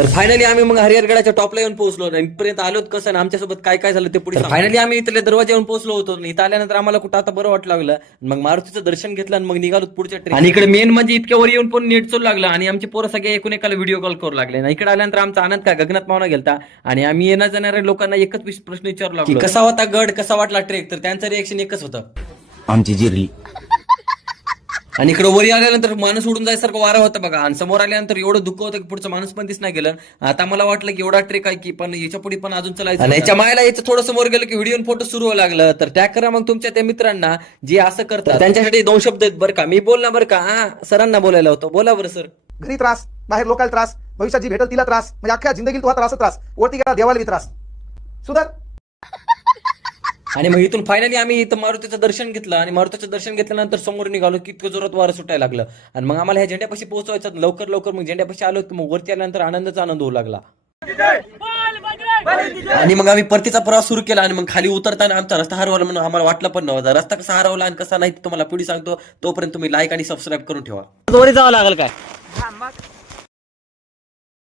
तर फायनली आम्ही मग हरिहरगडाच्या टॉपला येऊन पोहोचलो आणि इथपर्यंत आलोत कसं आणि आमच्यासोबत काय काय झालं ते पुढे फायनली आम्ही इथले दरवाजे येऊन पोहोचलो होतो. इथं आल्यानंतर आम्हाला कुठं आता बरं वाटलं लागलं. मग मारुतीचं दर्शन घेतलं आणि मग निघालो पुढच्या ट्रेन. आणि इकडे मेन म्हणजे इतक्या वर येऊन पण नेट चालू लागलं आणि आमचे पोरं सगळे एकूण एकाला व्हिडिओ कॉल करू लागले. इकडे आल्यानंतर आमचा आनंद काय गगनात मावना गेलता आणि आम्ही येणार जाणाऱ्या लोकांना एकच प्रश्न विचारू लागलो, कसा होता गड, कसा वाटला ट्रेक. तर त्यांचं रिएक्शन एकच होतं, आमची जिरली. आणि इकडे वरी आल्यानंतर माणूस उडून जायसारखं वारा होता बघा. आणि समोर आल्यानंतर एवढं दुःख होतं की पुढचं माणूस पण दिसणार गेलं. आता मला वाटलं की एवढा ट्रेक आहे की पण याच्या पुढे पण अजून चलायचं. आणि याच्या मायला याचं थोडं समोर गेलं की व्हिडिओ फोटो सुरू व्हायला लागलं. तर त्या करा मग तुमच्या त्या मित्रांना जे असं करतात त्यांच्यासाठी 2 शब्द आहेत बरं का. मी बोलणार बरं का, सरांना बोलायला होतो. बोला बरं सर. घरी त्रास, बाहेर लोकांना त्रास, भविष्यात जी भेटेल तिला त्रास, म्हणजे अख्ख्या जिंदगीत तुला त्रास वरती गेला देवाला बी त्रास. सुधार. आणि मग इथून फायनली आम्ही इथं मारुतीचं दर्शन घेतलं आणि मारुतीचं दर्शन घेतल्यानंतर समोर निघालो की इतकं जोरात वारं सुटायला लागलं. आणि मग आम्हाला ह्या झेंड्यापाशी पोहोचवायचं लवकर. मग झेंड्यापाशी आलो की मग वरती आल्यानंतर आनंदाचा आनंद होऊ लागला. आणि मग आम्ही परतीचा प्रवास सुरू केला. आणि मग खाली उतरताना आमचा रस्ता हरवला म्हणून आम्हाला वाटलं पण नव्हता. रस्ता कसा हरवला आणि कसा नाही तुम्हाला पुढे सांगतो. तोपर्यंत तुम्ही लाईक आणि सबस्क्राईब करून ठेवा. वरी जावं लागेल काय?